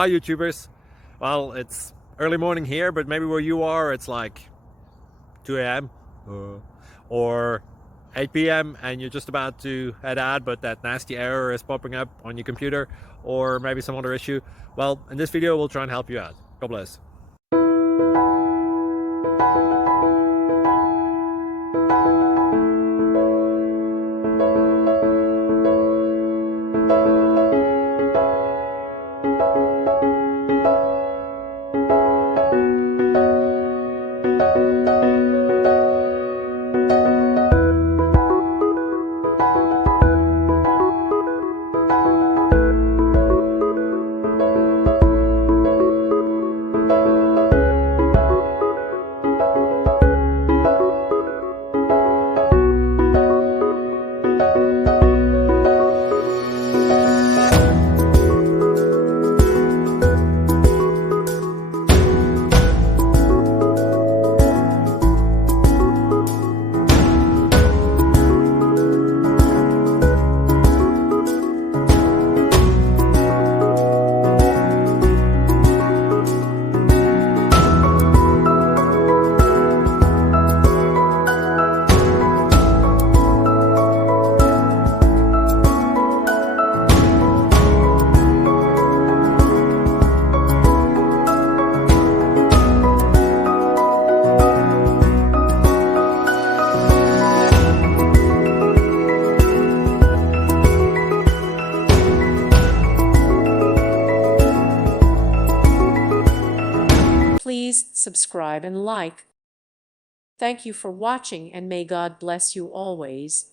Hi YouTubers. Well, it's early morning here, but maybe where you are it's like 2 a.m. or 8 p.m. and you're just about to head out, but that nasty error is popping up on your computer, or maybe some other issue. Well, in this video we'll try and help you out. God bless. Please subscribe and like. Thank you for watching, and may God bless you always.